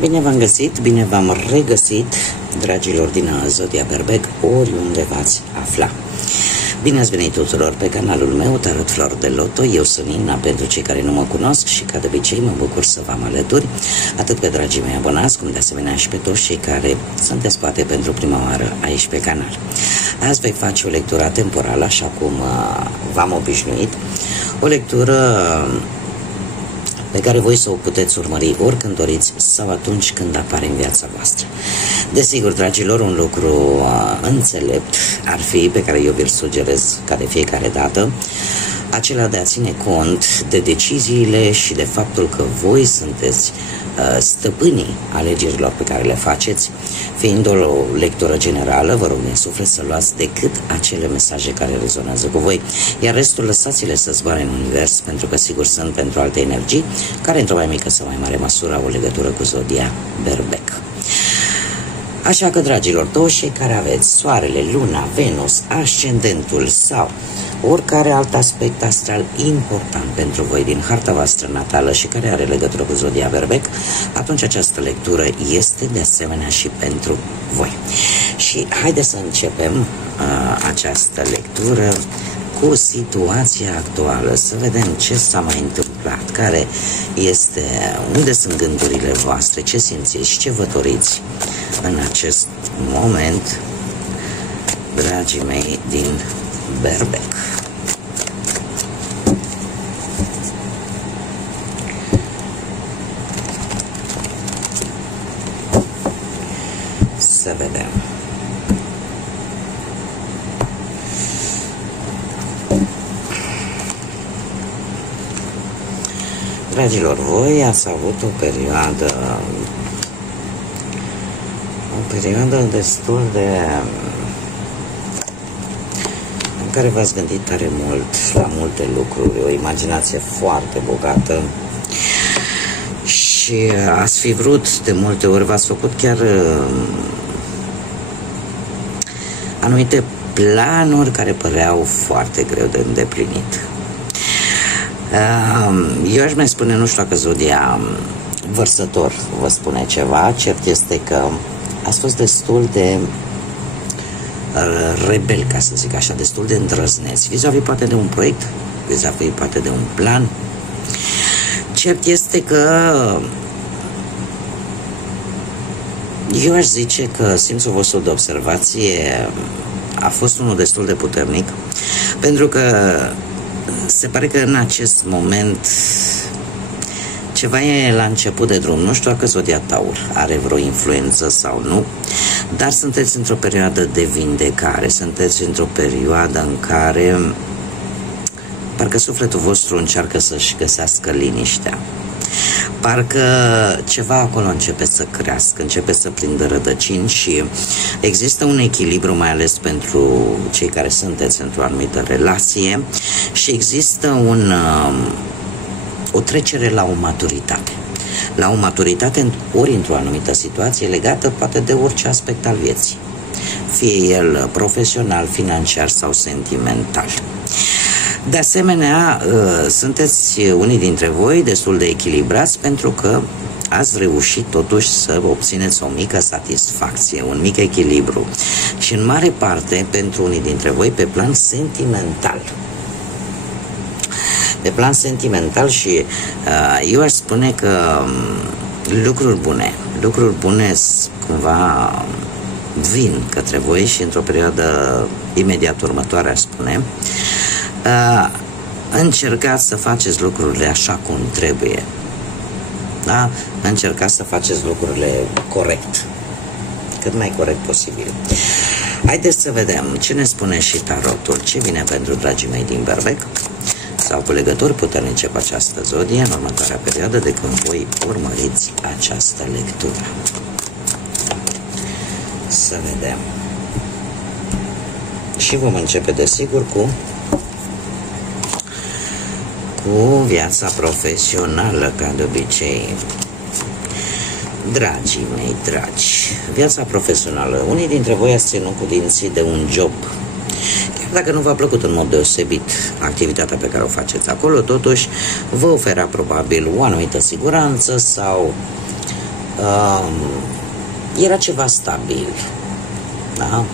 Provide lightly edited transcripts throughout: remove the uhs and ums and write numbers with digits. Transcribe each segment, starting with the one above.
Bine v-am găsit, bine v-am regăsit, dragilor din Zodia Berbec, oriunde v-ați afla. Bine ați venit tuturor pe canalul meu, Tarot Flori de Loto. Eu sunt Nina, pentru cei care nu mă cunosc, și ca de obicei mă bucur să vă am alături, atât pe dragii mei abonați, cum de asemenea și pe toți cei care sunteți poate pentru prima oară aici pe canal. Azi voi face o lectură temporală, așa cum v-am obișnuit, o lectură pe care voi să o puteți urmări oricând doriți sau atunci când apare în viața voastră. Desigur, dragilor, un lucru înțelept ar fi, pe care eu vi-l sugerez ca de fiecare dată, acela de a ține cont de deciziile și de faptul că voi sunteți stăpânii alegerilor pe care le faceți. Fiind o lectură generală, vă rog din suflet să luați decât acele mesaje care rezonează cu voi, iar restul lăsați-le să zboare în univers, pentru că sigur sunt pentru alte energii care într-o mai mică sau mai mare măsură au o legătură cu Zodia Berbec. Așa că, dragilor, toți cei care aveți Soarele, Luna, Venus, Ascendentul sau oricare alt aspect astral important pentru voi din harta voastră natală și care are legătură cu Zodia Berbec, atunci această lectură este de asemenea și pentru voi. Și haideți să începem această lectură cu situația actuală, să vedem ce s-a mai întâmplat, care este, unde sunt gândurile voastre, ce simțiți și ce vă doriți în acest moment, dragii mei din Berbec. Să vedem. Dragilor, voi ați avut o perioadă destul de în care v-ați gândit tare mult la multe lucruri, o imaginație foarte bogată și ați fi vrut de multe ori, v-ați făcut chiar anumite planuri care păreau foarte greu de îndeplinit. Eu aș mai spune, nu știu dacă Zodia Vărsător vă spune ceva, cert este că ați fost destul de rebel, ca să zic așa, destul de îndrăzneți, vis-a-vis poate de un proiect, vis-a-vis poate de un plan. Cert este că eu aș zice că simțul vostru de observație a fost unul destul de puternic, pentru că se pare că în acest moment ceva e la început de drum. Nu știu dacă Zodia Taur are vreo influență sau nu, dar sunteți într-o perioadă de vindecare, sunteți într-o perioadă în care parcă sufletul vostru încearcă să-și găsească liniștea. Parcă ceva acolo începe să crească, începe să prindă rădăcini și există un echilibru, mai ales pentru cei care sunteți într-o anumită relație, și există o trecere la o maturitate. La o maturitate ori într-o anumită situație legată poate de orice aspect al vieții, fie el profesional, financiar sau sentimental. De asemenea, sunteți unii dintre voi destul de echilibrați, pentru că ați reușit totuși să obțineți o mică satisfacție, un mic echilibru și în mare parte pentru unii dintre voi pe plan sentimental. Pe plan sentimental și eu aș spune că lucruri bune cumva vin către voi și într-o perioadă imediat următoare, aș spune. Încercați să faceți lucrurile așa cum trebuie. Da? Încercați să faceți lucrurile corect, cât mai corect posibil. Haideți să vedem ce ne spune și tarotul, ce vine pentru dragii mei din Berbec sau cu legături puternice cu această zodie în următoarea perioadă de când voi urmăriți această lectură. Să vedem. Și vom începe desigur cu viața profesională, ca de obicei. Dragii mei dragi, viața profesională. Unii dintre voi ați ținut cu dinții de un job. Chiar dacă nu v-a plăcut în mod deosebit activitatea pe care o faceți acolo, totuși vă ofera probabil o anumită siguranță sau era ceva stabil, da?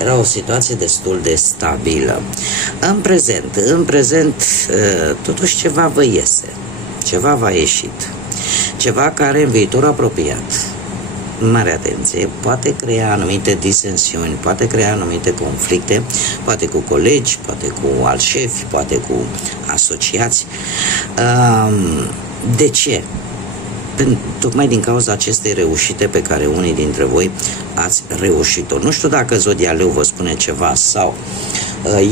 Era o situație destul de stabilă. În prezent, totuși ceva vă iese, ceva v-a ieșit, ceva care în viitor apropiat, mare atenție, poate crea anumite disensiuni, poate crea anumite conflicte, poate cu colegi, poate cu alți șefi, poate cu asociați. De ce? Tocmai din cauza acestei reușite pe care unii dintre voi ați reușit-o. Nu știu dacă Zodia Leu vă spune ceva sau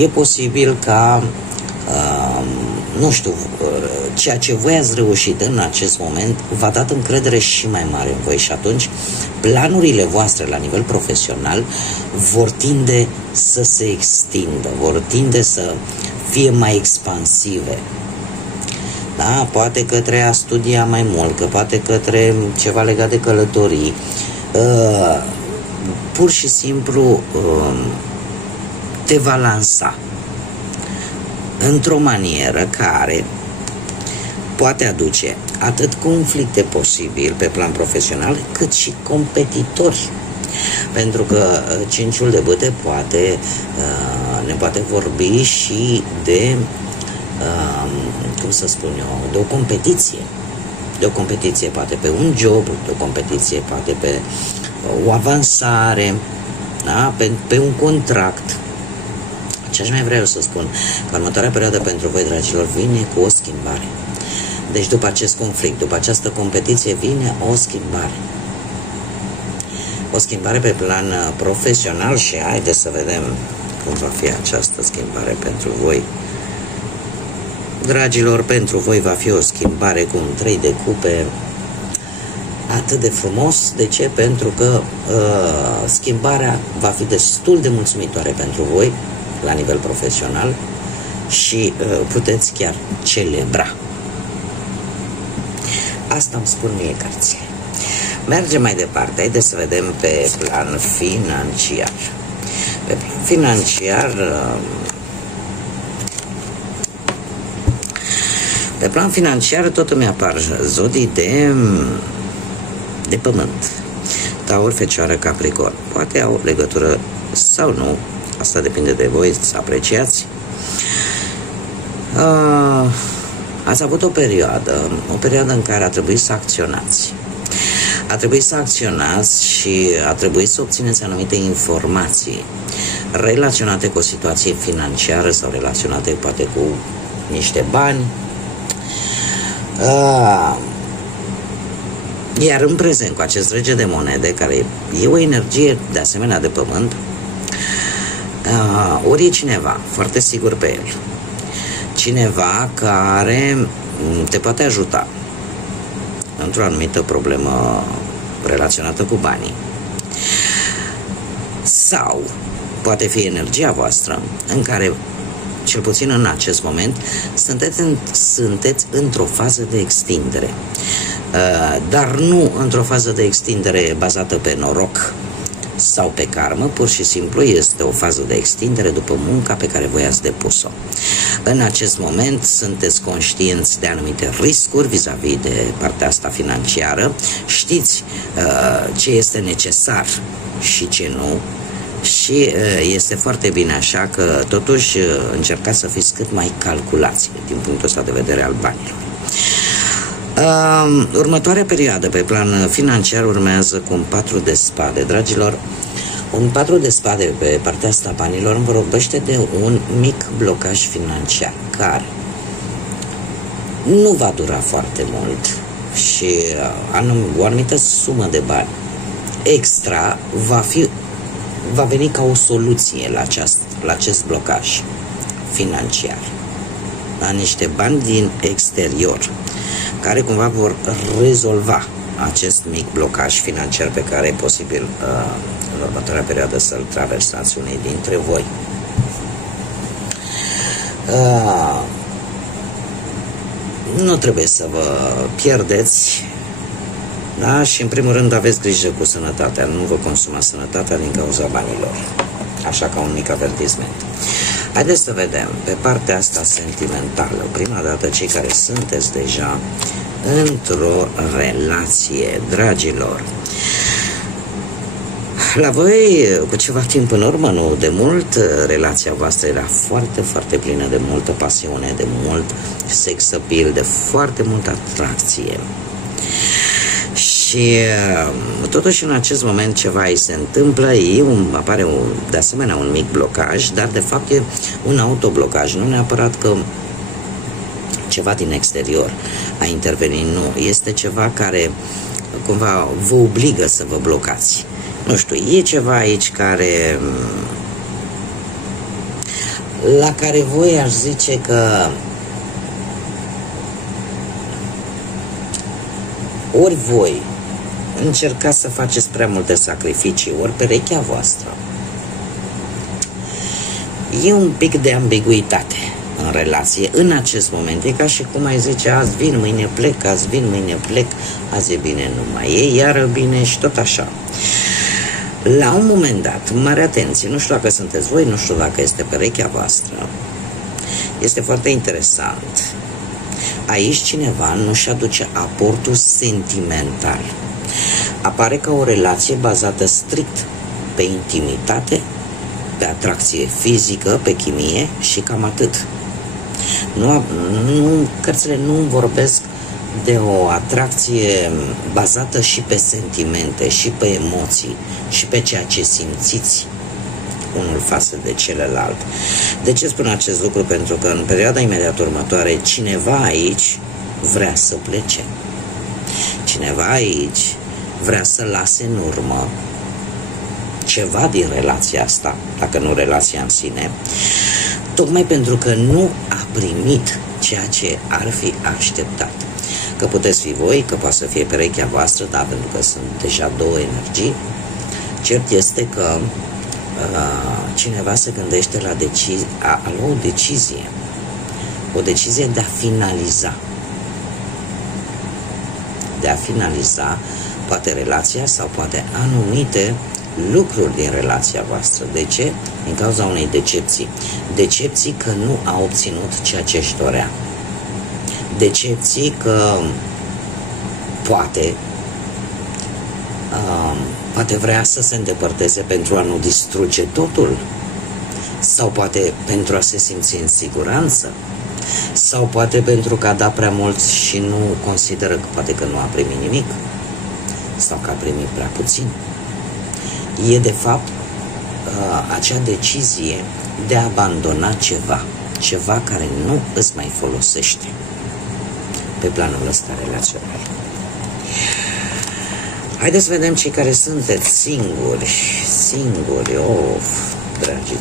e posibil ca nu știu, ceea ce voi ați reușit în acest moment v-a dat încredere și mai mare în voi și atunci planurile voastre la nivel profesional vor tinde să se extindă, vor tinde să fie mai expansive. Da? Poate către a studia mai mult, că poate către ceva legat de călătorii. Pur și simplu te va lansa într-o manieră care poate aduce atât conflicte posibil pe plan profesional, cât și competitori. Pentru că cinciul de bâte ne poate vorbi și de cum să spun eu, de o competiție. De o competiție poate pe un job, de o competiție poate pe o avansare, da? Pe un contract. Ce aș mai vreau să spun? Că următoarea perioadă pentru voi, dragilor, vine cu o schimbare. Deci după acest conflict, după această competiție, vine o schimbare. O schimbare pe plan profesional și haideți să vedem cum va fi această schimbare pentru voi. Dragilor, pentru voi va fi o schimbare cu un 3 de cupe atât de frumos. De ce? Pentru că schimbarea va fi destul de mulțumitoare pentru voi la nivel profesional și puteți chiar celebra. Asta îmi spun mie cărțile. Mergem mai departe. Haideți să vedem pe plan financiar. Pe plan financiar, pe plan financiar tot îmi apar zodii de pământ. Taur, Fecioară, Capricorn. Poate au legătură sau nu. Asta depinde de voi să apreciați. Ați avut o perioadă în care a trebuit să acționați. A trebuit să acționați și a trebuit să obțineți anumite informații relaționate cu o situație financiară sau relaționate poate cu niște bani. Iar în prezent, cu acest rege de monede, care e o energie de asemenea de pământ, ori e cineva, foarte sigur pe el, cineva care te poate ajuta într-o anumită problemă relaționată cu banii. Sau poate fi energia voastră în care, cel puțin în acest moment, sunteți într-o fază de extindere. Dar nu într-o fază de extindere bazată pe noroc sau pe karmă, pur și simplu este o fază de extindere după munca pe care voi ați depus-o. În acest moment sunteți conștienți de anumite riscuri vis-a-vis de partea asta financiară, știți ce este necesar și ce nu, și este foarte bine așa că totuși încercați să fiți cât mai calculați din punctul ăsta de vedere al banilor. Următoarea perioadă pe plan financiar urmează cu un 4 de spade. Dragilor, un 4 de spade pe partea asta banilor îmi vorbește de un mic blocaj financiar care nu va dura foarte mult și o anumită sumă de bani extra va veni ca o soluție la acest blocaj financiar. La niște bani din exterior care cumva vor rezolva acest mic blocaj financiar pe care e posibil în următoarea perioadă să-l traversați unei dintre voi. Nu trebuie să vă pierdeți, da? Și în primul rând aveți grijă cu sănătatea, nu vă consumați sănătatea din cauza banilor. Așa ca un mic avertisment. Haideți să vedem pe partea asta sentimentală. Prima dată, cei care sunteți deja într-o relație, dragilor. La voi, cu ceva timp în urmă, nu de mult, relația voastră era foarte, foarte plină de multă pasiune, de mult sex appeal, de foarte multă atracție. Și totuși în acest moment ceva îi se întâmplă, apare de asemenea un mic blocaj, dar de fapt e un autoblocaj, nu neapărat că ceva din exterior a intervenit, nu, este ceva care cumva vă obligă să vă blocați. Nu știu, e ceva aici la care voi aș zice că ori voi încercați să faceți prea multe sacrificii, ori perechea voastră. E un pic de ambiguitate în relație. În acest moment e ca și cum ai zice, azi vin, mâine plec, azi vin, mâine plec, azi e bine, nu mai e, iară bine și tot așa. La un moment dat, mare atenție, nu știu dacă sunteți voi, nu știu dacă este perechea voastră, este foarte interesant. Aici cineva nu-și aduce aportul sentimental. Apare ca o relație bazată strict pe intimitate, pe atracție fizică, pe chimie și cam atât. Cărțile nu vorbesc de o atracție bazată și pe sentimente, și pe emoții, și pe ceea ce simțiți unul față de celălalt. De ce spun acest lucru? Pentru că în perioada imediat următoare cineva aici vrea să plece. Cineva aici vrea să lase în urmă ceva din relația asta, dacă nu relația în sine, tocmai pentru că nu a primit ceea ce ar fi așteptat. Că puteți fi voi, că poate să fie perechea voastră, da, pentru că sunt deja două energii. Cert este că cineva se gândește la o decizie. O decizie de a finaliza. De a finaliza poate relația sau poate anumite lucruri din relația voastră. De ce? Din cauza unei decepții. Decepții că nu a obținut ceea ce își dorea. Decepții că poate vrea să se îndepărteze pentru a nu distruge totul, sau poate pentru a se simți în siguranță, sau poate pentru că a dat prea mult și nu consideră că poate că nu a primit nimic, sau că a primit prea puțin. E de fapt acea decizie de a abandona ceva care nu îți mai folosește pe planul ăsta relațional. Haideți să vedem cei care sunteți singuri, dragii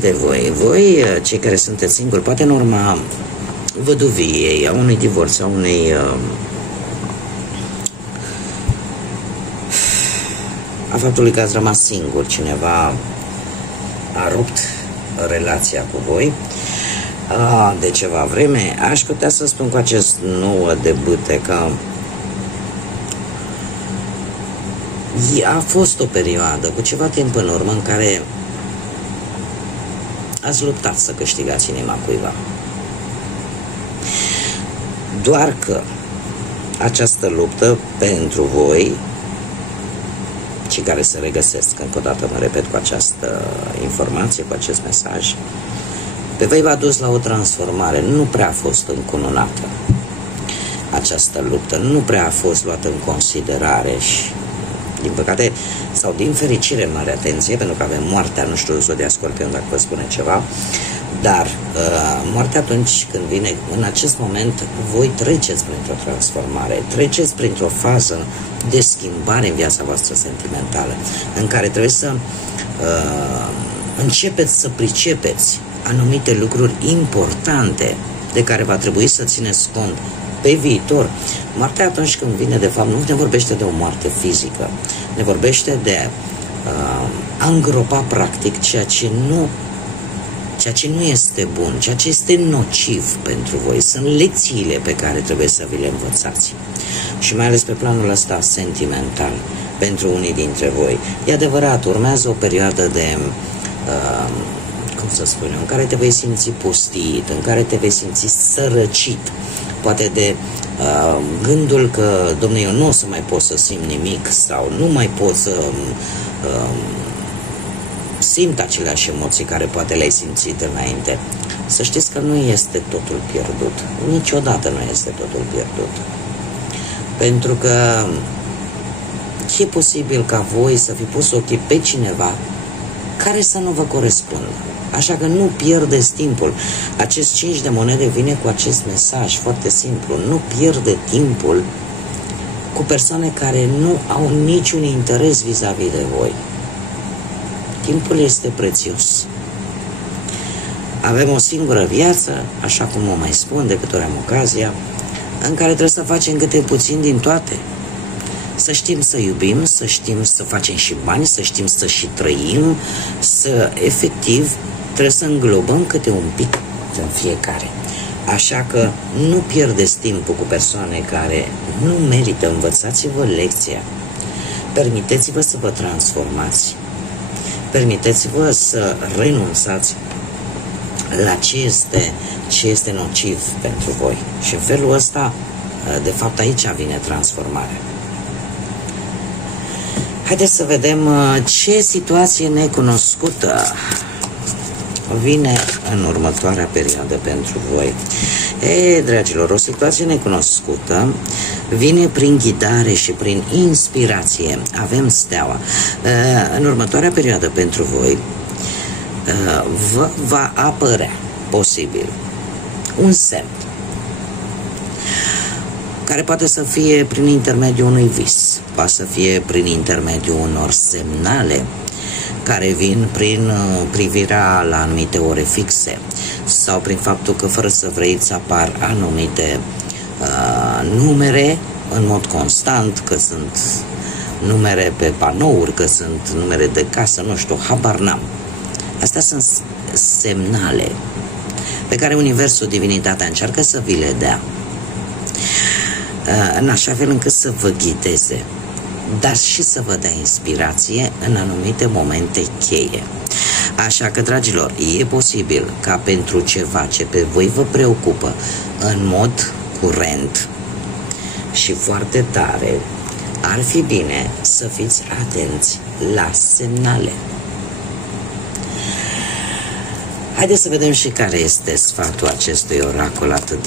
de voi, cei care sunteți singuri, poate în urma văduviei, a unui divorț, a unei a faptului că ați rămas singur, cineva a rupt relația cu voi de ceva vreme, aș putea să spun cu acest 9 de bâte că a fost o perioadă cu ceva timp în urmă în care ați luptat să câștigați inima cuiva. Doar că această luptă pentru voi, cei care se regăsesc, încă o dată mă repet cu această informație, cu acest mesaj, pe voi v-a dus la o transformare. Nu prea a fost încununată această luptă, nu prea a fost luată în considerare și, din păcate, sau din fericire, mare atenție, pentru că avem moartea, nu știu, Zodia Scorpion dacă vă spune ceva, dar moartea atunci când vine, în acest moment, voi treceți printr-o transformare, treceți printr-o fază de schimbare în viața voastră sentimentală, în care trebuie să începeți să pricepeți anumite lucruri importante de care va trebui să țineți cont pe viitor. Moartea atunci când vine, de fapt, nu ne vorbește de o moarte fizică, ne vorbește de a îngropa practic ceea ce nu este bun, ceea ce este nociv pentru voi. Sunt lecțiile pe care trebuie să vi le învățați. Și mai ales pe planul ăsta sentimental, pentru unii dintre voi. E adevărat, urmează o perioadă de cum să spun eu, în care te vei simți pustit, în care te vei simți sărăcit, poate de gândul că, dom'le, eu nu o să mai pot să simt nimic sau nu mai pot să simt aceleași emoții care poate le-ai simțit înainte. Să știți că nu este totul pierdut. Niciodată nu este totul pierdut. Pentru că e posibil ca voi să fi pus ochii pe cineva care să nu vă corespundă. Așa că nu pierdeți timpul. Acest 5 de monede vine cu acest mesaj foarte simplu. Nu pierde timpul cu persoane care nu au niciun interes vis-a-vis de voi. Timpul este prețios. Avem o singură viață, așa cum o mai spun de câte ori am ocazia, în care trebuie să facem câte puțin din toate. Să știm să iubim, să știm să facem și bani, să știm să și trăim, să efectiv trebuie să înglobăm câte un pic în fiecare. Așa că nu pierdeți timpul cu persoane care nu merită, învățați-vă lecția. Permiteți-vă să vă transformați. Permiteți-vă să renunțați la ce este nociv pentru voi. Și în felul ăsta, de fapt, aici vine transformarea. Haideți să vedem ce situație necunoscută vine în următoarea perioadă pentru voi. Dragilor, o situație necunoscută vine prin ghidare și prin inspirație. Avem steaua. În următoarea perioadă pentru voi vă va apărea posibil un semn care poate să fie prin intermediul unui vis, poate să fie prin intermediul unor semnale care vin prin privirea la anumite ore fixe sau prin faptul că fără să vrei îți apar anumite numere în mod constant, că sunt numere pe panouri, că sunt numere de casă, nu știu, habar n-am. Astea sunt semnale pe care Universul, Divinitatea încearcă să vi le dea în așa fel încât să vă ghideze, dar și să vă dea inspirație în anumite momente cheie. Așa că, dragilor, e posibil ca pentru ceva ce pe voi vă preocupă în mod curent și foarte tare, ar fi bine să fiți atenți la semnale. Haideți să vedem și care este sfatul acestui oracol atât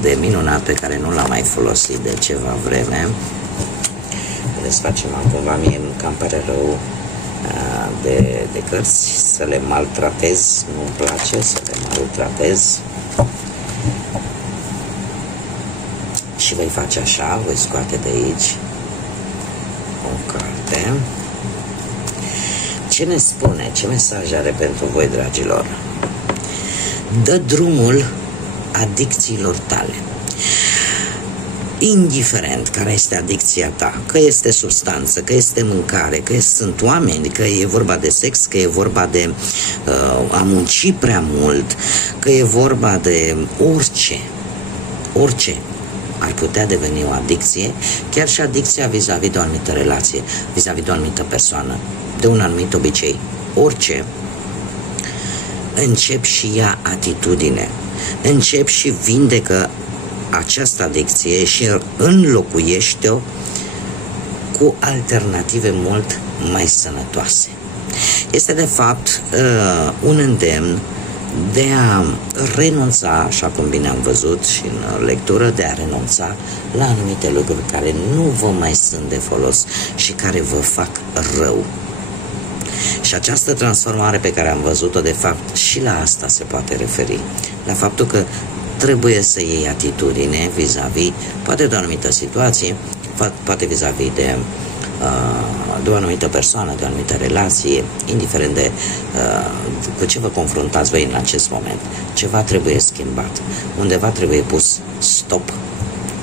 de minunat pe care nu l-am mai folosit de ceva vreme. Haideți să facem acum, mie îmi cam pare rău de cărți să le maltratez, nu-mi place să le maltratez. Și voi face așa, voi scoate de aici o carte. Ce ne spune, ce mesaj are pentru voi, dragilor? Dă drumul adicțiilor tale. Indiferent care este adicția ta, că este substanță, că este mâncare, că sunt oameni, că e vorba de sex, că e vorba de a munci prea mult, că e vorba de orice ar putea deveni o adicție, chiar și adicția vis-a-vis de o anumită relație, vis-a-vis de o anumită persoană, de un anumit obicei, orice, încep și ia atitudine, încep și vindecă această adicție și înlocuiește-o cu alternative mult mai sănătoase. Este de fapt un îndemn de a renunța, așa cum bine am văzut și în lectură, de a renunța la anumite lucruri care nu vă mai sunt de folos și care vă fac rău. Și această transformare pe care am văzut-o, de fapt, și la asta se poate referi. La faptul că trebuie să iei atitudine vis-a-vis, poate de o anumită situație, poate vis-a-vis de o anumită persoană, de o anumită relație, indiferent de cu ce vă confruntați voi în acest moment. Ceva trebuie schimbat, undeva trebuie pus stop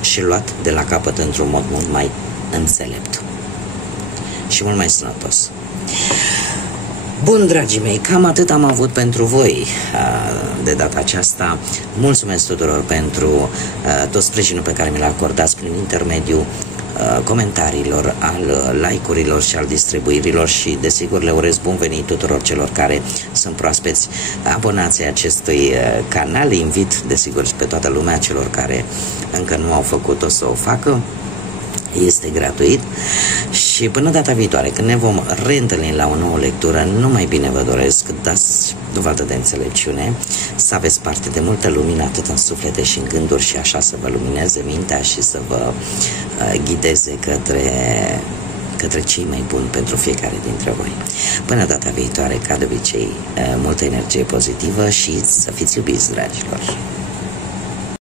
și luat de la capăt într-un mod mult mai înțelept și mult mai sănătos. Bun, dragii mei, cam atât am avut pentru voi de data aceasta. Mulțumesc tuturor pentru tot sprijinul pe care mi l-a acordat prin intermediul comentariilor, al like-urilor și al distribuirilor și desigur le urez bun venit tuturor celor care sunt proaspeți abonații acestui canal. Invit desigur și pe toată lumea, celor care încă nu au făcut-o să o facă. Este gratuit și până data viitoare, când ne vom reîntâlni la o nouă lectură, numai bine vă doresc, dați dovadă de înțelepciune, să aveți parte de multă lumină atât în suflete și în gânduri și așa să vă lumineze mintea și să vă ghideze către cei mai buni pentru fiecare dintre voi. Până data viitoare, ca de obicei, multă energie pozitivă și să fiți iubiți, dragilor!